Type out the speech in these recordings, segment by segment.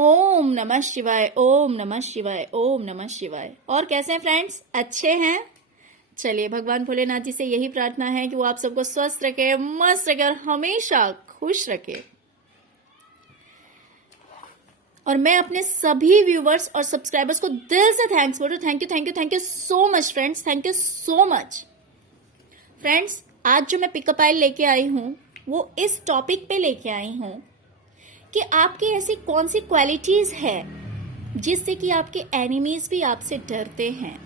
ओम नमः शिवाय, ओम नमः शिवाय, ओम नमः शिवाय। और कैसे हैं फ्रेंड्स? अच्छे हैं? चलिए, भगवान भोलेनाथ जी से यही प्रार्थना है कि वो आप सबको स्वस्थ रखे, मस्त रखे और हमेशा खुश रखे। और मैं अपने सभी व्यूवर्स और सब्सक्राइबर्स को दिल से थैंक्स बोल रही हूँ। Thank you, thank you, thank you so much friends, thank you so much friends. आज जो मैं पिकअप आइल लेके आई हूँ वो इस टॉपिक पे लेके आई हूँ कि आपकी ऐसी कौन सी क्वालिटीज है जिससे कि आपके एनिमीज भी आपसे डरते हैं,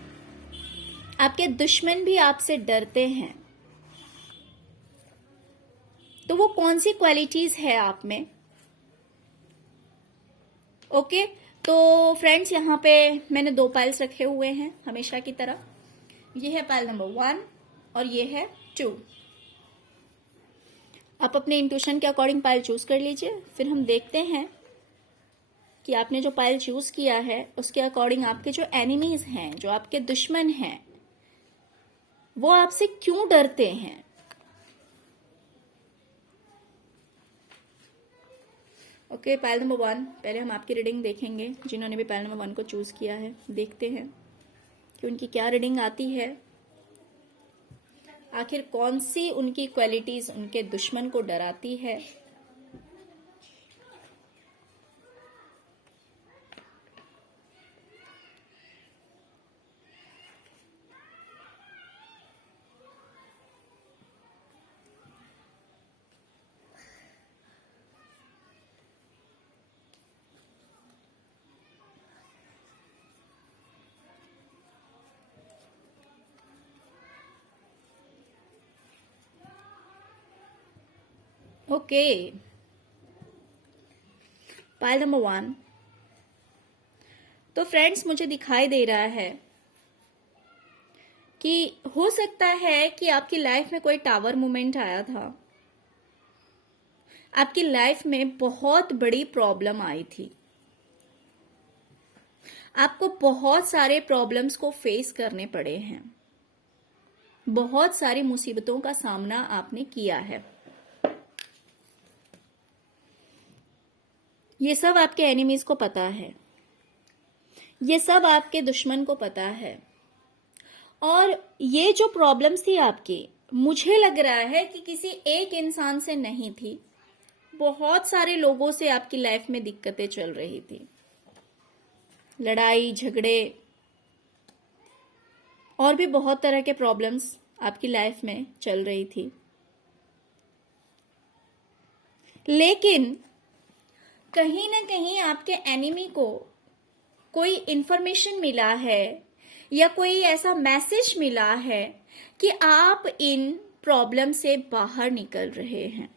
आपके दुश्मन भी आपसे डरते हैं। तो वो कौन सी क्वालिटीज है आप में? ओके, तो फ्रेंड्स यहाँ पे मैंने 2 पाइल्स रखे हुए हैं हमेशा की तरह। ये है पाइल नंबर 1 और ये है 2। आप अपने इंट्यूशन के अकॉर्डिंग पाइल चूज कर लीजिए। फिर हम देखते हैं कि आपने जो पाइल चूज किया है उसके अकॉर्डिंग आपके जो एनिमीज हैं, जो आपके दुश्मन हैं, वो आपसे क्यों डरते हैं। ओके, पाइल नंबर 1, पहले हम आपकी रीडिंग देखेंगे। जिन्होंने भी पाइल नंबर 1 को चूज किया है, देखते हैं कि उनकी क्या रीडिंग आती है। आखिर कौन सी उनकी क्वालिटीज उनके दुश्मन को डराती है। Okay, pile number 1। तो फ्रेंड्स, मुझे दिखाई दे रहा है कि हो सकता है कि आपकी लाइफ में कोई टावर मोमेंट आया था, आपकी लाइफ में बहुत बड़ी प्रॉब्लम आई थी, आपको बहुत सारे प्रॉब्लम्स को फेस करने पड़े हैं, बहुत सारी मुसीबतों का सामना आपने किया है। ये सब आपके एनिमीज को पता है, ये सब आपके दुश्मन को पता है। और ये जो प्रॉब्लम्स थी आपकी, मुझे लग रहा है कि किसी एक इंसान से नहीं थी, बहुत सारे लोगों से आपकी लाइफ में दिक्कतें चल रही थी। लड़ाई झगड़े और भी बहुत तरह के प्रॉब्लम्स आपकी लाइफ में चल रही थी। लेकिन कहीं ना कहीं आपके एनिमी को कोई इंफॉर्मेशन मिला है या कोई ऐसा मैसेज मिला है कि आप इन प्रॉब्लम से बाहर निकल रहे हैं।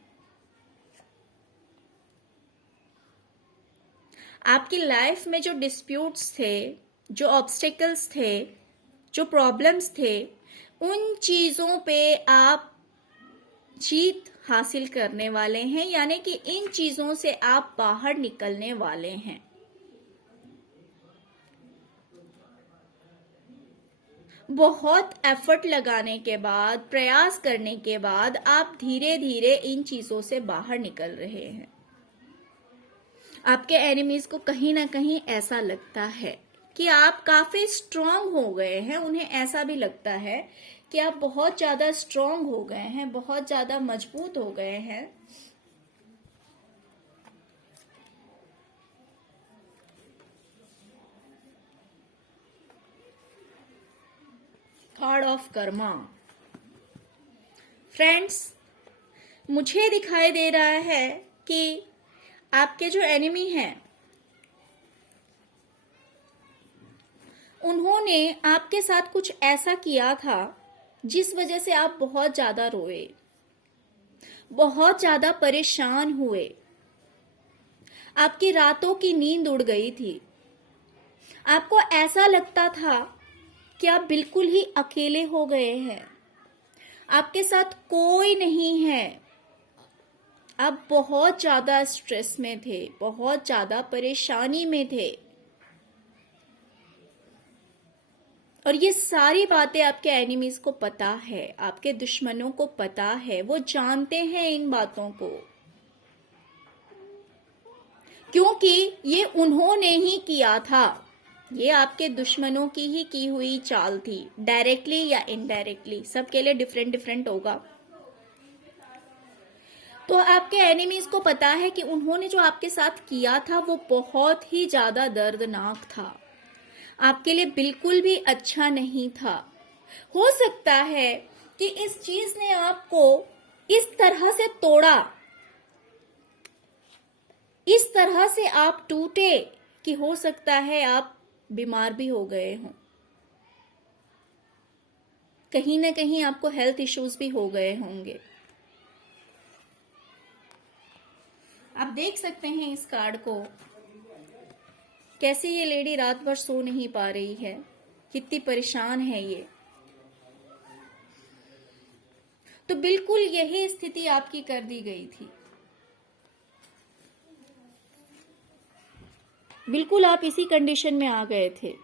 आपकी लाइफ में जो डिस्प्यूट्स थे, जो ऑब्स्टेकल्स थे, जो प्रॉब्लम्स थे, उन चीजों पे आप जीत हासिल करने वाले हैं, यानी कि इन चीजों से आप बाहर निकलने वाले हैं। बहुत एफर्ट लगाने के बाद, प्रयास करने के बाद आप धीरे धीरे इन चीजों से बाहर निकल रहे हैं। आपके एनिमीज को कहीं ना कहीं ऐसा लगता है कि आप काफी स्ट्रांग हो गए हैं। उन्हें ऐसा भी लगता है कि आप बहुत ज्यादा स्ट्रांग हो गए हैं, बहुत ज्यादा मजबूत हो गए हैं। Card of Karma. फ्रेंड्स, मुझे दिखाई दे रहा है कि आपके जो एनिमी हैं, उन्होंने आपके साथ कुछ ऐसा किया था जिस वजह से आप बहुत ज्यादा रोए, बहुत ज्यादा परेशान हुए, आपकी रातों की नींद उड़ गई थी। आपको ऐसा लगता था कि आप बिल्कुल ही अकेले हो गए हैं, आपके साथ कोई नहीं है। आप बहुत ज्यादा स्ट्रेस में थे, बहुत ज्यादा परेशानी में थे। और ये सारी बातें आपके एनिमीज को पता है, आपके दुश्मनों को पता है, वो जानते हैं इन बातों को। क्योंकि ये उन्होंने ही किया था, ये आपके दुश्मनों की ही की हुई चाल थी, डायरेक्टली या इनडायरेक्टली, सबके लिए डिफरेंट डिफरेंट होगा। तो आपके एनिमीज को पता है कि उन्होंने जो आपके साथ किया था वो बहुत ही ज्यादा दर्दनाक था, आपके लिए बिल्कुल भी अच्छा नहीं था। हो सकता है कि इस चीज ने आपको इस तरह से तोड़ा, इस तरह से आप टूटे कि हो सकता है आप बीमार भी हो गए हों, कहीं ना कहीं आपको हेल्थ इश्यूज भी हो गए होंगे। आप देख सकते हैं इस कार्ड को, कैसे ये लेडी रात भर सो नहीं पा रही है, कितनी परेशान है ये। तो बिल्कुल यही स्थिति आपकी कर दी गई थी, बिल्कुल आप इसी कंडीशन में आ गए थे।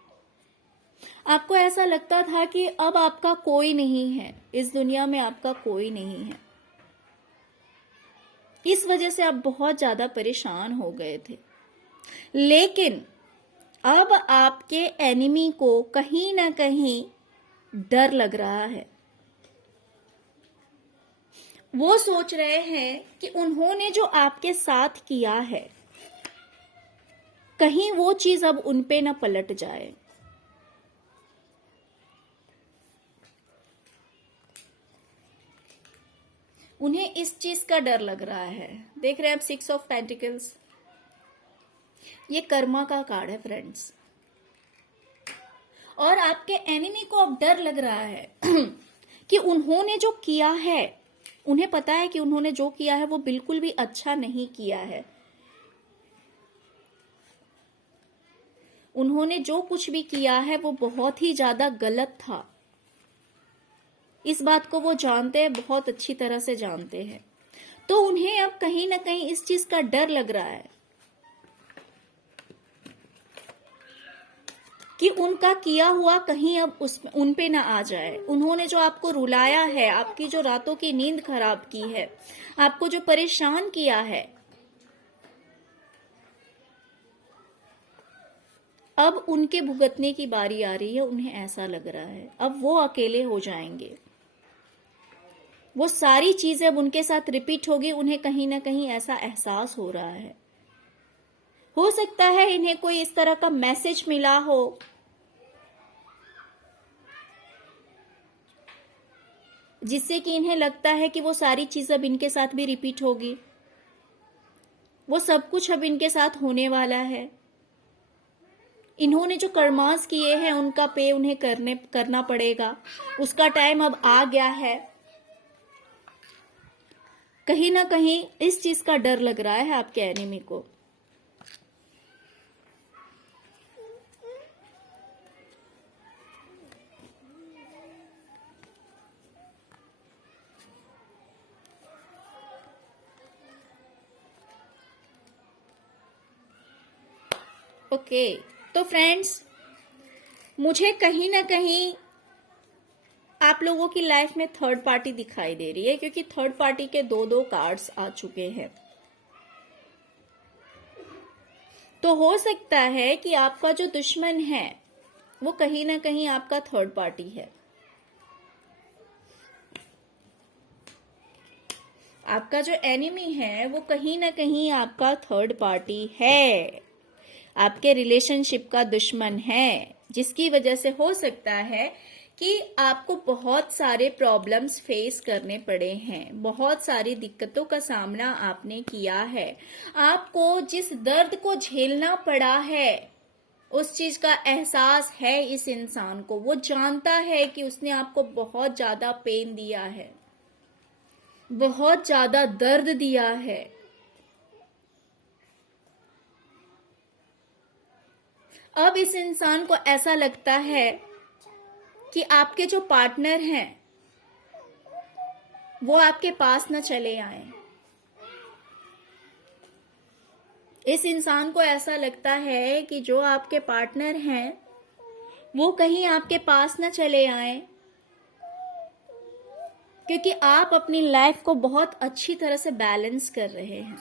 आपको ऐसा लगता था कि अब आपका कोई नहीं है, इस दुनिया में आपका कोई नहीं है। इस वजह से आप बहुत ज्यादा परेशान हो गए थे। लेकिन अब आपके एनिमी को कहीं ना कहीं डर लग रहा है। वो सोच रहे हैं कि उन्होंने जो आपके साथ किया है, कहीं वो चीज अब उनपे ना पलट जाए। उन्हें इस चीज का डर लग रहा है। देख रहे हैं आप 6 ऑफ पेंटिकल्स, ये कर्मा का कार्ड है फ्रेंड्स। और आपके एनिमी को अब डर लग रहा है कि उन्होंने जो किया है, उन्हें पता है कि उन्होंने जो किया है वो बिल्कुल भी अच्छा नहीं किया है। उन्होंने जो कुछ भी किया है वो बहुत ही ज्यादा गलत था। इस बात को वो जानते हैं, बहुत अच्छी तरह से जानते हैं। तो उन्हें अब कहीं ना कहीं इस चीज का डर लग रहा है कि उनका किया हुआ कहीं अब उन पे ना आ जाए। उन्होंने जो आपको रुलाया है, आपकी जो रातों की नींद खराब की है, आपको जो परेशान किया है, अब उनके भुगतने की बारी आ रही है। उन्हें ऐसा लग रहा है अब वो अकेले हो जाएंगे, वो सारी चीजें अब उनके साथ रिपीट होगी। उन्हें कहीं ना कहीं ऐसा एहसास हो रहा है। हो सकता है इन्हें कोई इस तरह का मैसेज मिला हो जिससे कि इन्हें लगता है कि वो सारी चीज अब इनके साथ भी रिपीट होगी, वो सब कुछ अब इनके साथ होने वाला है। इन्होंने जो कर्मास किए हैं उनका पे उन्हें करना पड़ेगा, उसका टाइम अब आ गया है। कहीं ना कहीं इस चीज का डर लग रहा है आपके एनिमी को। ओके, तो फ्रेंड्स, मुझे कहीं ना कहीं आप लोगों की लाइफ में थर्ड पार्टी दिखाई दे रही है, क्योंकि थर्ड पार्टी के दो कार्ड्स आ चुके हैं। तो हो सकता है कि आपका जो दुश्मन है वो कहीं ना कहीं आपका थर्ड पार्टी है। आपका जो एनिमी है वो कहीं ना कहीं आपका थर्ड पार्टी है, आपके रिलेशनशिप का दुश्मन है, जिसकी वजह से हो सकता है कि आपको बहुत सारे प्रॉब्लम्स फेस करने पड़े हैं, बहुत सारी दिक्कतों का सामना आपने किया है। आपको जिस दर्द को झेलना पड़ा है उस चीज का एहसास है इस इंसान को। वो जानता है कि उसने आपको बहुत ज्यादा पेन दिया है, बहुत ज्यादा दर्द दिया है। अब इस इंसान को ऐसा लगता है कि आपके जो पार्टनर हैं वो आपके पास न चले आए। इस इंसान को ऐसा लगता है कि जो आपके पार्टनर हैं वो कहीं आपके पास न चले आए, क्योंकि आप अपनी लाइफ को बहुत अच्छी तरह से बैलेंस कर रहे हैं।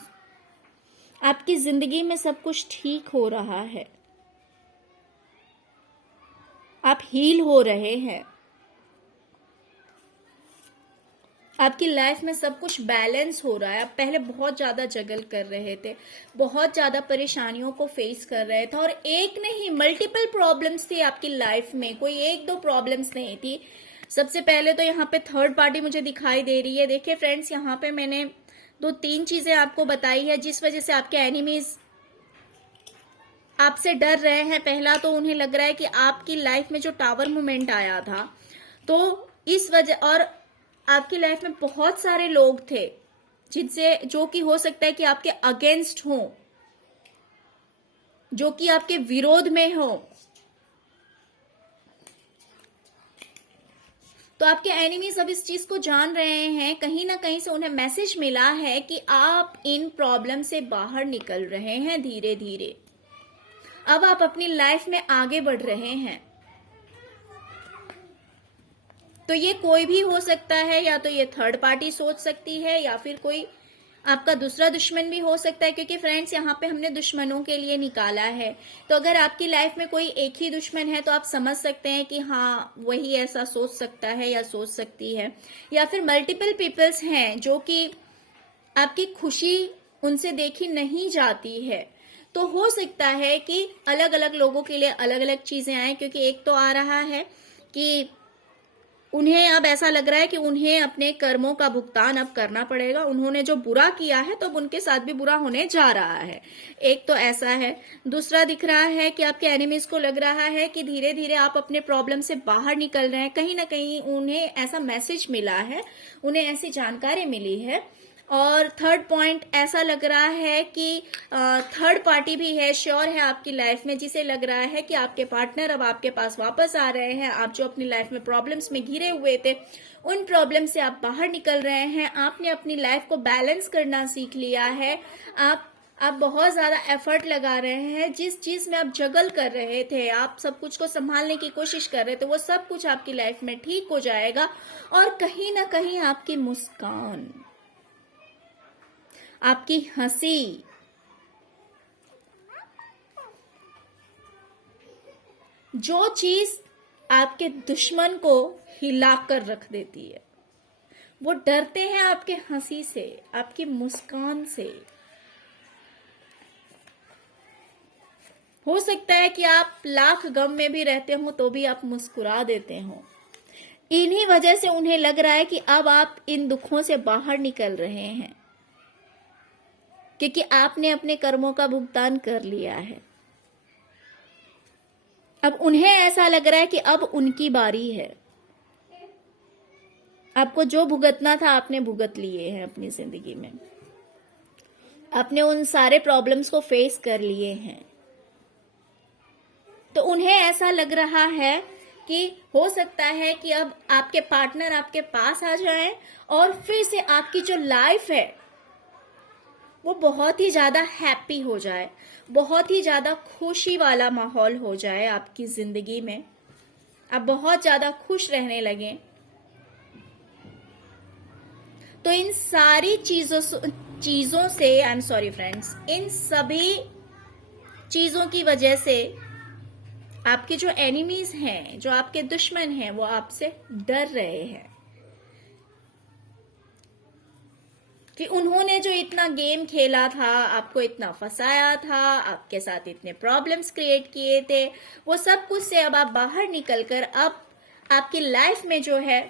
आपकी जिंदगी में सब कुछ ठीक हो रहा है, आप हील हो रहे हैं, आपकी लाइफ में सब कुछ बैलेंस हो रहा है। आप पहले बहुत ज्यादा जगल कर रहे थे, बहुत ज्यादा परेशानियों को फेस कर रहे थे, और एक नहीं मल्टीपल प्रॉब्लम्स थी आपकी लाइफ में, कोई एक दो प्रॉब्लम्स नहीं थी। सबसे पहले तो यहाँ पे थर्ड पार्टी मुझे दिखाई दे रही है। देखिए फ्रेंड्स, यहाँ पे मैंने 2-3 चीजें आपको बताई है जिस वजह से आपके एनिमीज आपसे डर रहे हैं। पहला तो उन्हें लग रहा है कि आपकी लाइफ में जो टावर मोमेंट आया था, तो इस वजह, और आपकी लाइफ में बहुत सारे लोग थे जिनसे, जो कि हो सकता है कि आपके अगेंस्ट हो, जो कि आपके विरोध में हो। तो आपके एनिमीज अब इस चीज को जान रहे हैं, कहीं ना कहीं से उन्हें मैसेज मिला है कि आप इन प्रॉब्लम से बाहर निकल रहे हैं धीरे धीरे। अब आप अपनी लाइफ में आगे बढ़ रहे हैं। तो ये कोई भी हो सकता है, या तो ये थर्ड पार्टी सोच सकती है, या फिर कोई आपका दूसरा दुश्मन भी हो सकता है, क्योंकि फ्रेंड्स यहाँ पे हमने दुश्मनों के लिए निकाला है। तो अगर आपकी लाइफ में कोई एक ही दुश्मन है तो आप समझ सकते हैं कि हाँ, वही ऐसा सोच सकता है या सोच सकती है, या फिर मल्टीपल पीपल्स हैं जो कि आपकी खुशी उनसे देखी नहीं जाती है। तो हो सकता है कि अलग अलग लोगों के लिए अलग अलग चीजें आए, क्योंकि एक तो आ रहा है कि उन्हें अब ऐसा लग रहा है कि उन्हें अपने कर्मों का भुगतान अब करना पड़ेगा। उन्होंने जो बुरा किया है तो अब उनके साथ भी बुरा होने जा रहा है। एक तो ऐसा है। दूसरा दिख रहा है कि आपके एनिमीज को लग रहा है कि धीरे धीरे आप अपने प्रॉब्लम से बाहर निकल रहे हैं। कहीं ना कहीं उन्हें ऐसा मैसेज मिला है, उन्हें ऐसी जानकारी मिली है। और थर्ड पॉइंट ऐसा लग रहा है कि थर्ड पार्टी भी है, श्योर है आपकी लाइफ में, जिसे लग रहा है कि आपके पार्टनर अब आपके पास वापस आ रहे हैं। आप जो अपनी लाइफ में प्रॉब्लम्स में घिरे हुए थे, उन प्रॉब्लम से आप बाहर निकल रहे हैं। आपने अपनी लाइफ को बैलेंस करना सीख लिया है। आप बहुत ज्यादा एफर्ट लगा रहे हैं। जिस चीज में आप जगल कर रहे थे, आप सब कुछ को संभालने की कोशिश कर रहे थे, वो सब कुछ आपकी लाइफ में ठीक हो जाएगा। और कहीं ना कहीं आपकी मुस्कान, आपकी हंसी, जो चीज आपके दुश्मन को हिलाकर रख देती है, वो डरते हैं आपके हंसी से, आपकी मुस्कान से। हो सकता है कि आप लाख गम में भी रहते हो तो भी आप मुस्कुरा देते हो। इन्हीं वजह से उन्हें लग रहा है कि अब आप इन दुखों से बाहर निकल रहे हैं, क्योंकि आपने अपने कर्मों का भुगतान कर लिया है। अब उन्हें ऐसा लग रहा है कि अब उनकी बारी है। आपको जो भुगतना था आपने भुगत लिए हैं अपनी जिंदगी में। आपने उन सारे प्रॉब्लम्स को फेस कर लिए हैं। तो उन्हें ऐसा लग रहा है कि हो सकता है कि अब आपके पार्टनर आपके पास आ जाएं और फिर से आपकी जो लाइफ है वो बहुत ही ज्यादा हैप्पी हो जाए, बहुत ही ज्यादा खुशी वाला माहौल हो जाए आपकी जिंदगी में। आप बहुत ज्यादा खुश रहने लगे। तो इन सारी चीजों से आई एम सॉरी फ्रेंड्स, इन सभी चीजों की वजह से आपके जो एनिमीज हैं, जो आपके दुश्मन हैं, वो आपसे डर रहे हैं कि उन्होंने जो इतना गेम खेला था, आपको इतना फंसाया था, आपके साथ इतने प्रॉब्लम्स क्रिएट किए थे, वो सब कुछ से अब आप बाहर निकलकर अब आपकी लाइफ में जो है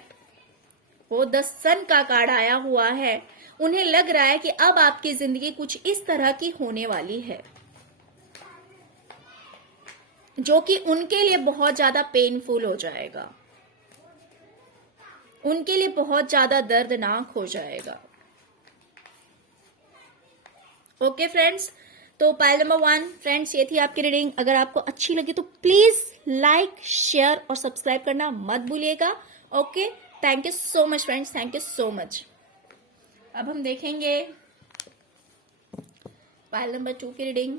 वो 10 सन का कार्ड आया हुआ है। उन्हें लग रहा है कि अब आपकी जिंदगी कुछ इस तरह की होने वाली है जो कि उनके लिए बहुत ज्यादा पेनफुल हो जाएगा, उनके लिए बहुत ज्यादा दर्दनाक हो जाएगा। ओके फ्रेंड्स, तो पाइल नंबर 1 फ्रेंड्स, ये थी आपकी रीडिंग। अगर आपको अच्छी लगी तो प्लीज लाइक, शेयर और सब्सक्राइब करना मत भूलिएगा। Okay, thank you so much friends, thank you so much. अब हम देखेंगे पाइल नंबर 2 की रीडिंग।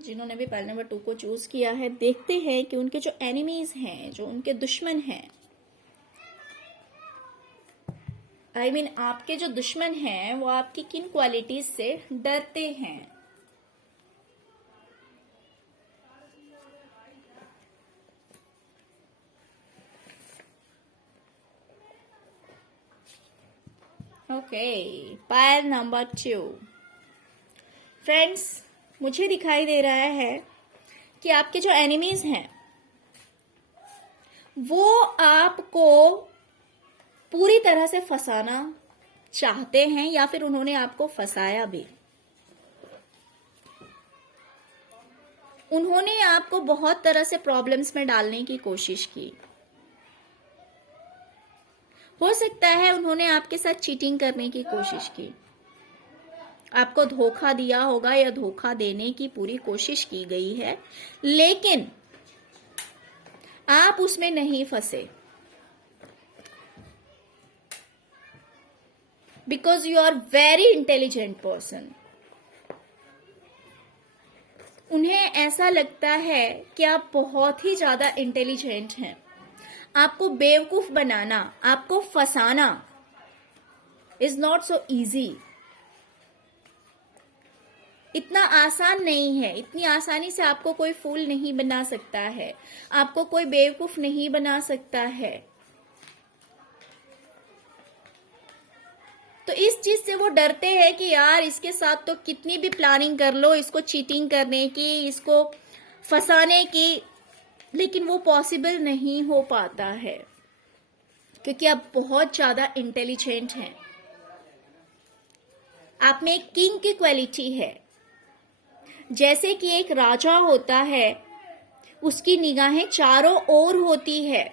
जिन्होंने भी पाइल नंबर 2 को चूज किया है, देखते हैं कि उनके जो एनिमीज हैं, जो उनके दुश्मन हैं, I mean, आपके जो दुश्मन हैं वो आपकी किन क्वालिटीज से डरते हैं? Okay, pile number 2। फ्रेंड्स, मुझे दिखाई दे रहा है कि आपके जो एनिमीज हैं वो आपको पूरी तरह से फंसाना चाहते हैं या फिर उन्होंने आपको फंसाया भी। उन्होंने आपको बहुत तरह से प्रॉब्लम्स में डालने की कोशिश की। हो सकता है उन्होंने आपके साथ चीटिंग करने की कोशिश की, आपको धोखा दिया होगा या धोखा देने की पूरी कोशिश की गई है, लेकिन आप उसमें नहीं फंसे because you are very intelligent person. उन्हें ऐसा लगता है कि आप बहुत ही ज्यादा इंटेलिजेंट हैं। आपको बेवकूफ बनाना, आपको फंसाना इज नॉट सो इजी। इतना आसान नहीं है। इतनी आसानी से आपको कोई फूल नहीं बना सकता है, आपको कोई बेवकूफ नहीं बना सकता है। तो इस चीज से वो डरते हैं कि यार इसके साथ तो कितनी भी प्लानिंग कर लो, इसको चीटिंग करने की, इसको फंसाने की, लेकिन वो पॉसिबल नहीं हो पाता है क्योंकि आप बहुत ज्यादा इंटेलिजेंट हैं। आप में एक किंग की क्वालिटी है। जैसे कि एक राजा होता है, उसकी निगाहें चारों ओर होती है।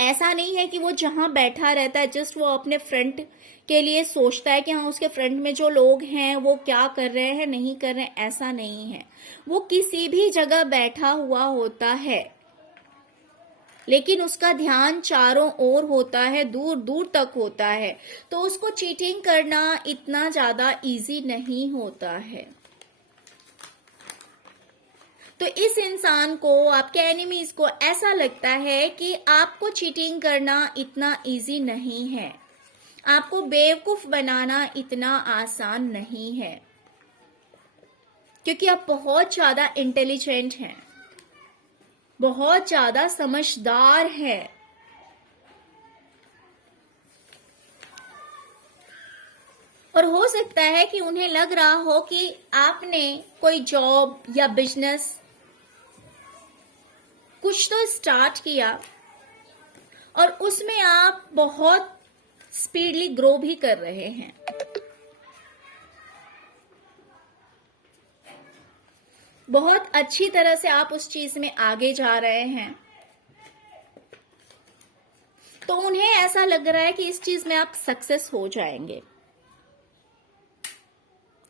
ऐसा नहीं है कि वो जहां बैठा रहता है जस्ट वो अपने फ्रंट के लिए सोचता है कि हाँ उसके फ्रंट में जो लोग हैं वो क्या कर रहे हैं नहीं कर रहे हैं, ऐसा नहीं है। वो किसी भी जगह बैठा हुआ होता है लेकिन उसका ध्यान चारों ओर होता है, दूर दूर तक होता है। तो उसको चीटिंग करना इतना ज्यादा इजी नहीं होता है। तो इस इंसान को, आपके एनिमीज को ऐसा लगता है कि आपको चीटिंग करना इतना इजी नहीं है, आपको बेवकूफ बनाना इतना आसान नहीं है, क्योंकि आप बहुत ज्यादा इंटेलिजेंट हैं, बहुत ज्यादा समझदार हैं। और हो सकता है कि उन्हें लग रहा हो कि आपने कोई जॉब या बिजनेस कुछ तो स्टार्ट किया और उसमें आप बहुत स्पीडली ग्रो भी कर रहे हैं। बहुत अच्छी तरह से आप उस चीज में आगे जा रहे हैं। तो उन्हें ऐसा लग रहा है कि इस चीज में आप सक्सेस हो जाएंगे।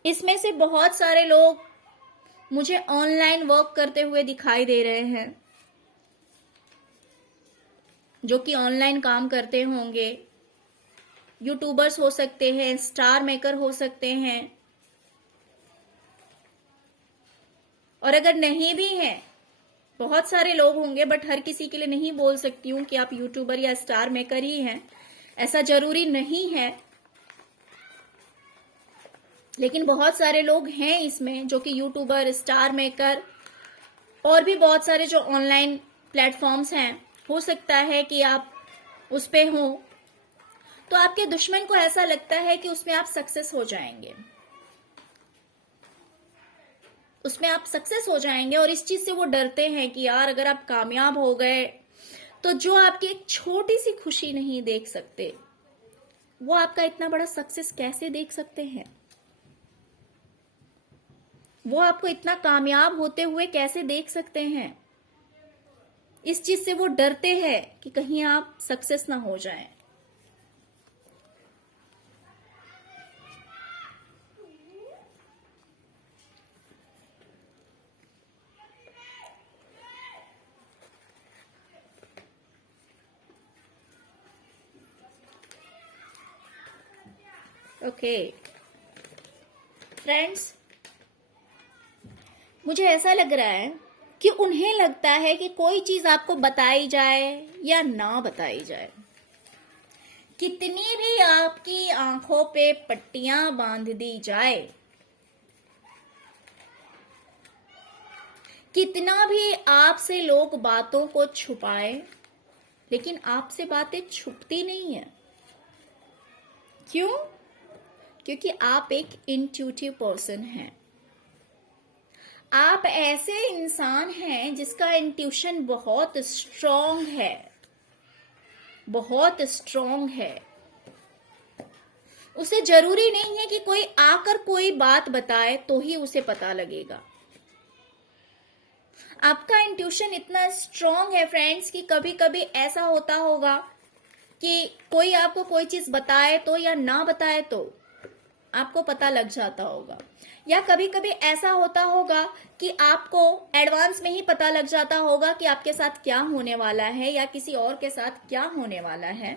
इसमें से बहुत सारे लोग मुझे ऑनलाइन वर्क करते हुए दिखाई दे रहे हैं, जो कि ऑनलाइन काम करते होंगे। यूट्यूबर्स हो सकते हैं, स्टार मेकर हो सकते हैं, और अगर नहीं भी हैं, बहुत सारे लोग होंगे, बट हर किसी के लिए नहीं बोल सकती हूं कि आप यूट्यूबर या स्टार मेकर ही हैं, ऐसा जरूरी नहीं है। लेकिन बहुत सारे लोग हैं इसमें जो कि यूट्यूबर, स्टार मेकर और भी बहुत सारे जो ऑनलाइन प्लेटफॉर्म्स हैं, हो सकता है कि आप उस पे हो। तो आपके दुश्मन को ऐसा लगता है कि उसमें आप सक्सेस हो जाएंगे, उसमें आप सक्सेस हो जाएंगे, और इस चीज से वो डरते हैं कि यार अगर आप कामयाब हो गए तो जो आपकी एक छोटी सी खुशी नहीं देख सकते, वो आपका इतना बड़ा सक्सेस कैसे देख सकते हैं? वो आपको इतना कामयाब होते हुए कैसे देख सकते हैं? इस चीज से वो डरते हैं कि कहीं आप सक्सेस ना हो जाएं। ओके फ्रेंड्स, मुझे ऐसा लग रहा है कि उन्हें लगता है कि कोई चीज आपको बताई जाए या ना बताई जाए, कितनी भी आपकी आंखों पे पट्टियां बांध दी जाए, कितना भी आपसे लोग बातों को छुपाए, लेकिन आपसे बातें छुपती नहीं है। क्यों? क्योंकि आप एक इंट्यूटिव पर्सन हैं। आप ऐसे इंसान हैं जिसका इंट्यूशन बहुत स्ट्रॉन्ग है, बहुत स्ट्रॉन्ग है। उसे जरूरी नहीं है कि कोई आकर कोई बात बताए तो ही उसे पता लगेगा। आपका इंट्यूशन इतना स्ट्रॉन्ग है फ्रेंड्स कि कभी कभी ऐसा होता होगा कि कोई आपको कोई चीज बताए तो या ना बताए तो आपको पता लग जाता होगा, या कभी कभी ऐसा होता होगा कि आपको एडवांस में ही पता लग जाता होगा कि आपके साथ क्या होने वाला है या किसी और के साथ क्या होने वाला है।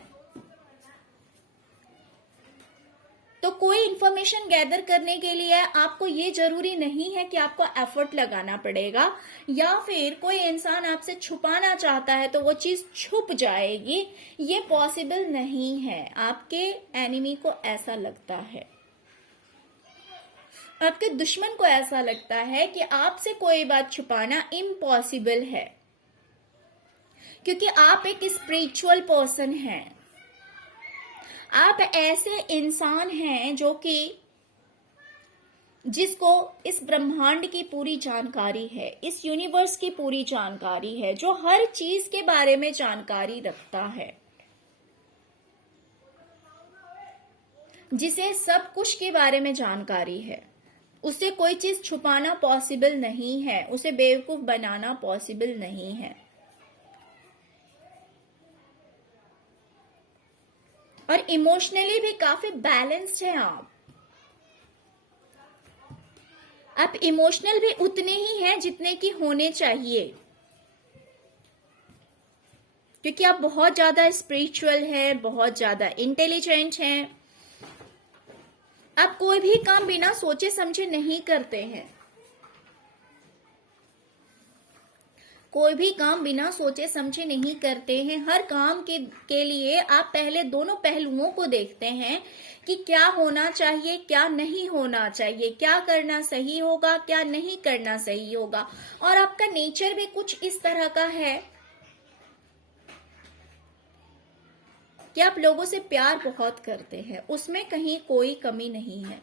तो कोई इंफॉर्मेशन गैदर करने के लिए आपको ये जरूरी नहीं है कि आपको एफर्ट लगाना पड़ेगा, या फिर कोई इंसान आपसे छुपाना चाहता है तो वो चीज छुप जाएगी, ये पॉसिबल नहीं है। आपके एनिमी को ऐसा लगता है, आपके दुश्मन को ऐसा लगता है कि आपसे कोई बात छुपाना इम्पॉसिबल है, क्योंकि आप एक स्पिरिचुअल पर्सन हैं। आप ऐसे इंसान हैं जो कि जिसको इस ब्रह्मांड की पूरी जानकारी है, इस यूनिवर्स की पूरी जानकारी है, जो हर चीज के बारे में जानकारी रखता है, जिसे सब कुछ के बारे में जानकारी है। उसे कोई चीज छुपाना पॉसिबल नहीं है, उसे बेवकूफ बनाना पॉसिबल नहीं है। और इमोशनली भी काफी बैलेंस्ड हैं आप इमोशनल भी उतने ही हैं जितने की होने चाहिए, क्योंकि आप बहुत ज्यादा स्पिरिचुअल हैं, बहुत ज्यादा इंटेलिजेंट हैं। आप कोई भी काम बिना सोचे समझे नहीं करते हैं, कोई भी काम बिना सोचे समझे नहीं करते हैं। हर काम के लिए आप पहले दोनों पहलुओं को देखते हैं कि क्या होना चाहिए, क्या नहीं होना चाहिए, क्या करना सही होगा, क्या नहीं करना सही होगा। और आपका नेचर भी कुछ इस तरह का है कि आप लोगों से प्यार बहुत करते हैं, उसमें कहीं कोई कमी नहीं है।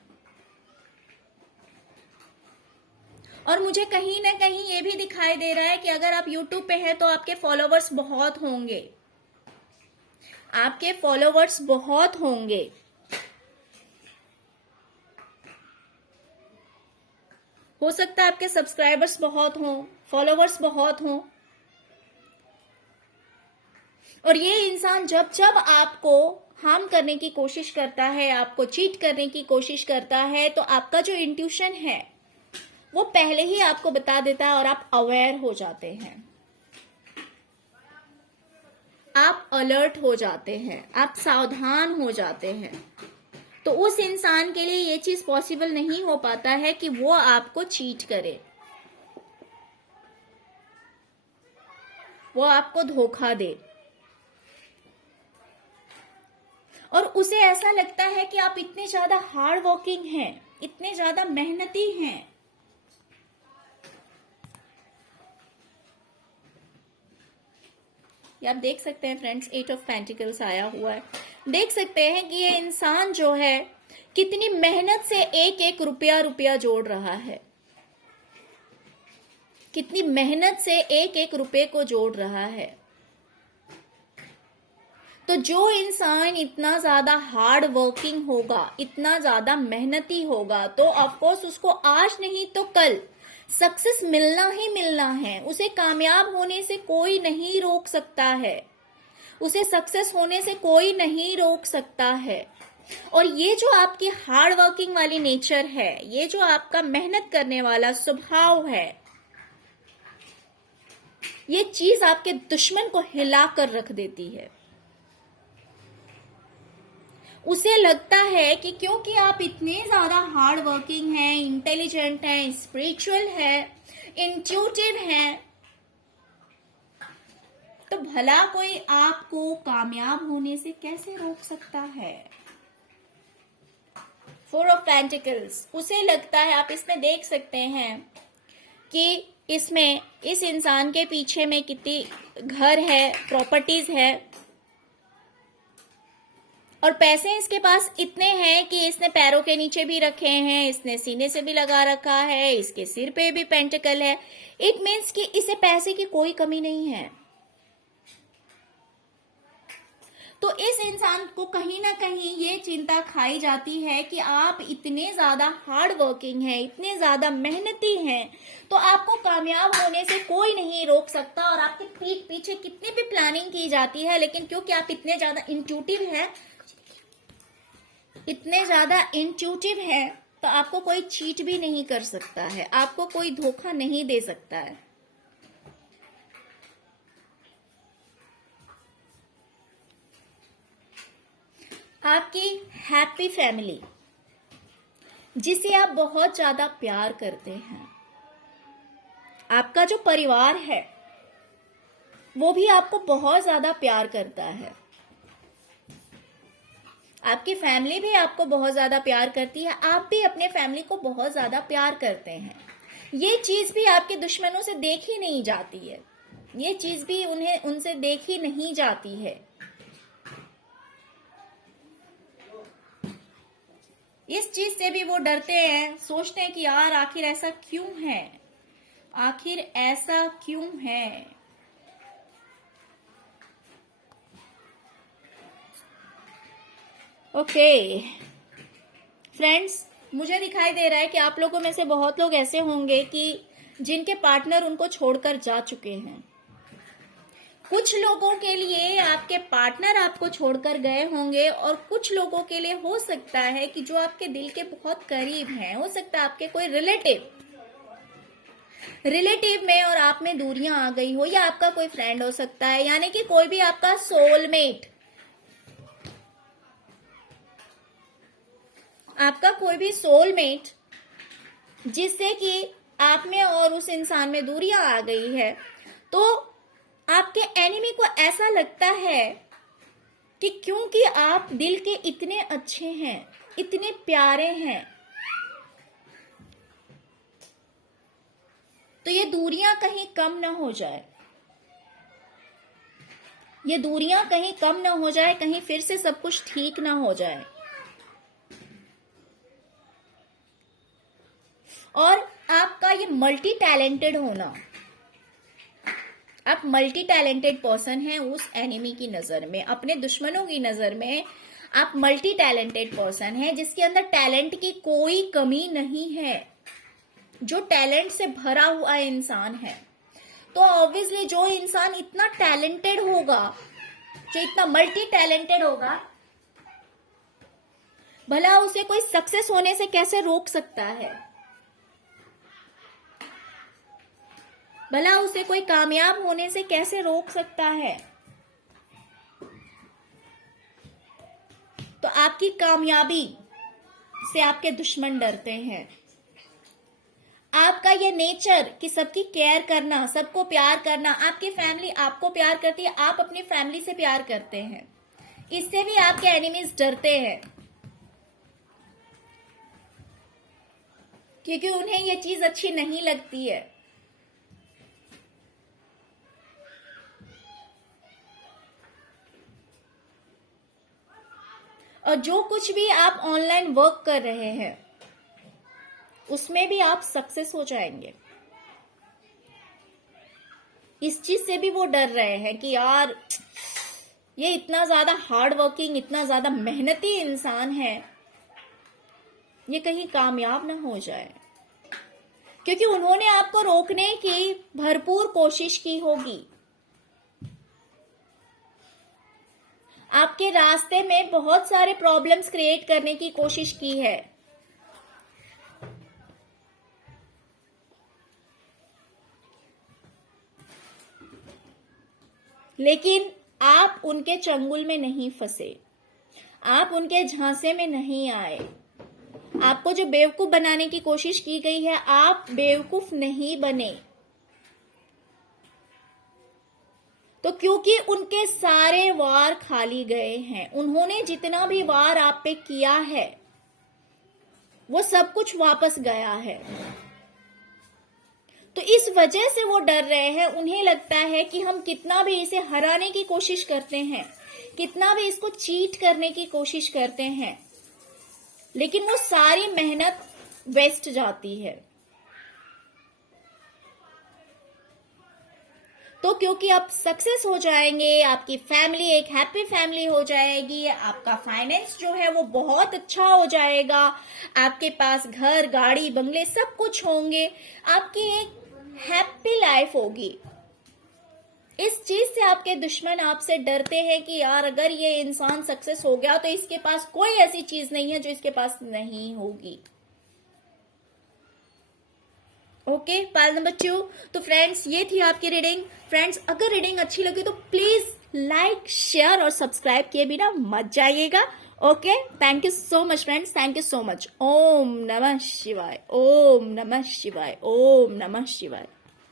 और मुझे कहीं ना कहीं ये भी दिखाई दे रहा है कि अगर आप YouTube पे हैं तो आपके फॉलोवर्स बहुत होंगे, आपके फॉलोवर्स बहुत होंगे। हो सकता है आपके सब्सक्राइबर्स बहुत हों, फॉलोवर्स बहुत हों। और ये इंसान जब जब आपको हार्म करने की कोशिश करता है, आपको चीट करने की कोशिश करता है, तो आपका जो इंट्यूशन है वो पहले ही आपको बता देता है और आप अवेयर हो जाते हैं, आप अलर्ट हो जाते हैं, आप सावधान हो जाते हैं। तो उस इंसान के लिए ये चीज पॉसिबल नहीं हो पाता है कि वो आपको चीट करे, वो आपको धोखा दे। और उसे ऐसा लगता है कि आप इतने ज्यादा हार्ड वर्किंग हैं, इतने ज्यादा मेहनती हैं, ये आप देख सकते हैं फ्रेंड्स, 8 ऑफ पेंटिकल्स आया हुआ है। देख सकते हैं कि ये इंसान जो है कितनी मेहनत से एक एक रुपया जोड़ रहा है, कितनी मेहनत से एक एक रुपये को जोड़ रहा है। तो जो इंसान इतना ज्यादा हार्ड वर्किंग होगा, इतना ज्यादा मेहनती होगा, तो ऑफकोर्स उसको आज नहीं तो कल सक्सेस मिलना ही मिलना है। उसे कामयाब होने से कोई नहीं रोक सकता है, उसे सक्सेस होने से कोई नहीं रोक सकता है। और ये जो आपकी हार्ड वर्किंग वाली नेचर है, ये जो आपका मेहनत करने वाला स्वभाव है, ये चीज आपके दुश्मन को हिला कर रख देती है। उसे लगता है कि क्योंकि आप इतने ज्यादा हार्ड वर्किंग हैं, इंटेलिजेंट हैं, स्पिरिचुअल है, इंट्यूटिव हैं, तो भला कोई आपको कामयाब होने से कैसे रोक सकता है? फोर ऑफ पेंटिकल्स, उसे लगता है, आप इसमें देख सकते हैं कि इसमें इस इंसान के पीछे में कितनी घर है, प्रॉपर्टीज है, और पैसे इसके पास इतने हैं कि इसने पैरों के नीचे भी रखे हैं, इसने सीने से भी लगा रखा है, इसके सिर पे भी पेंटिकल है। इट मीन्स कि इसे पैसे की कोई कमी नहीं है। तो इस इंसान को कहीं ना कहीं ये चिंता खाई जाती है कि आप इतने ज्यादा हार्ड वर्किंग हैं, इतने ज्यादा मेहनती हैं, तो आपको कामयाब होने से कोई नहीं रोक सकता। और आपके पीठ पीछे कितनी भी प्लानिंग की जाती है, लेकिन क्योंकि आप इतने ज्यादा इंट्यूटिव हैं, तो आपको कोई चीट भी नहीं कर सकता है, आपको कोई धोखा नहीं दे सकता है। आपकी हैप्पी फैमिली, जिसे आप बहुत ज्यादा प्यार करते हैं, आपका जो परिवार है वो भी आपको बहुत ज्यादा प्यार करता है, आपकी फैमिली भी आपको बहुत ज्यादा प्यार करती है, आप भी अपने फैमिली को बहुत ज्यादा प्यार करते हैं। ये चीज भी आपके दुश्मनों से देखी नहीं जाती है, ये चीज भी उनसे देखी नहीं जाती है। इस चीज से भी वो डरते हैं, सोचते हैं कि यार आखिर ऐसा क्यों है, आखिर ऐसा क्यों है। ओके फ्रेंड्स, मुझे दिखाई दे रहा है कि आप लोगों में से बहुत लोग ऐसे होंगे कि जिनके पार्टनर उनको छोड़कर जा चुके हैं। कुछ लोगों के लिए आपके पार्टनर आपको छोड़कर गए होंगे, और कुछ लोगों के लिए हो सकता है कि जो आपके दिल के बहुत करीब हैं, हो सकता है आपके कोई रिलेटिव में और आप में दूरियां आ गई हो, या आपका कोई फ्रेंड हो सकता है, यानी कि कोई भी आपका सोलमेट, आपका कोई भी सोलमेट जिससे कि आप में और उस इंसान में दूरियां आ गई है। तो आपके एनिमी को ऐसा लगता है कि क्योंकि आप दिल के इतने अच्छे हैं, इतने प्यारे हैं, तो ये दूरियां कहीं कम ना हो जाए, ये दूरियां कहीं कम ना हो जाए, कहीं फिर से सब कुछ ठीक ना हो जाए। और आपका ये मल्टी टैलेंटेड होना, आप मल्टी टैलेंटेड पर्सन हैं उस एनिमी की नजर में, अपने दुश्मनों की नजर में आप मल्टी टैलेंटेड पर्सन हैं, जिसके अंदर टैलेंट की कोई कमी नहीं है, जो टैलेंट से भरा हुआ इंसान है। तो ऑब्वियसली जो इंसान इतना टैलेंटेड होगा, जो इतना मल्टी टैलेंटेड होगा, भला उसे कोई सक्सेस होने से कैसे रोक सकता है, भला उसे कोई कामयाब होने से कैसे रोक सकता है। तो आपकी कामयाबी से आपके दुश्मन डरते हैं। आपका ये नेचर कि सबकी केयर करना, सबको प्यार करना, आपकी फैमिली आपको प्यार करती है, आप अपनी फैमिली से प्यार करते हैं, इससे भी आपके एनिमीज डरते हैं, क्योंकि उन्हें ये चीज अच्छी नहीं लगती है। और जो कुछ भी आप ऑनलाइन वर्क कर रहे हैं उसमें भी आप सक्सेस हो जाएंगे, इस चीज से भी वो डर रहे हैं कि यार ये इतना ज्यादा हार्ड वर्किंग, इतना ज्यादा मेहनती इंसान है, ये कहीं कामयाब ना हो जाए, क्योंकि उन्होंने आपको रोकने की भरपूर कोशिश की होगी, आपके रास्ते में बहुत सारे प्रॉब्लम्स क्रिएट करने की कोशिश की है, लेकिन आप उनके चंगुल में नहीं फंसे, आप उनके झांसे में नहीं आए। आपको जो बेवकूफ बनाने की कोशिश की गई है, आप बेवकूफ नहीं बने। तो क्योंकि उनके सारे वार खाली गए हैं, उन्होंने जितना भी वार आप पे किया है वो सब कुछ वापस गया है। तो इस वजह से वो डर रहे हैं। उन्हें लगता है कि हम कितना भी इसे हराने की कोशिश करते हैं, कितना भी इसको चीट करने की कोशिश करते हैं, लेकिन वो सारी मेहनत वेस्ट जाती है। तो क्योंकि आप सक्सेस हो जाएंगे, आपकी फैमिली एक हैप्पी फैमिली हो जाएगी, आपका फाइनेंस जो है वो बहुत अच्छा हो जाएगा, आपके पास घर गाड़ी बंगले सब कुछ होंगे, आपकी एक हैप्पी लाइफ होगी। इस चीज से आपके दुश्मन आपसे डरते हैं कि यार अगर ये इंसान सक्सेस हो गया तो इसके पास कोई ऐसी चीज नहीं है जो इसके पास नहीं होगी। ओके, पाल नंबर 2। तो फ्रेंड्स ये थी आपकी रीडिंग। फ्रेंड्स अगर रीडिंग अच्छी लगी तो प्लीज लाइक शेयर और सब्सक्राइब किए बिना मत जाइएगा। Okay, thank you so much friends, thank you so much. ओम नमः शिवाय, ओम नमः शिवाय, ओम नमः शिवाय।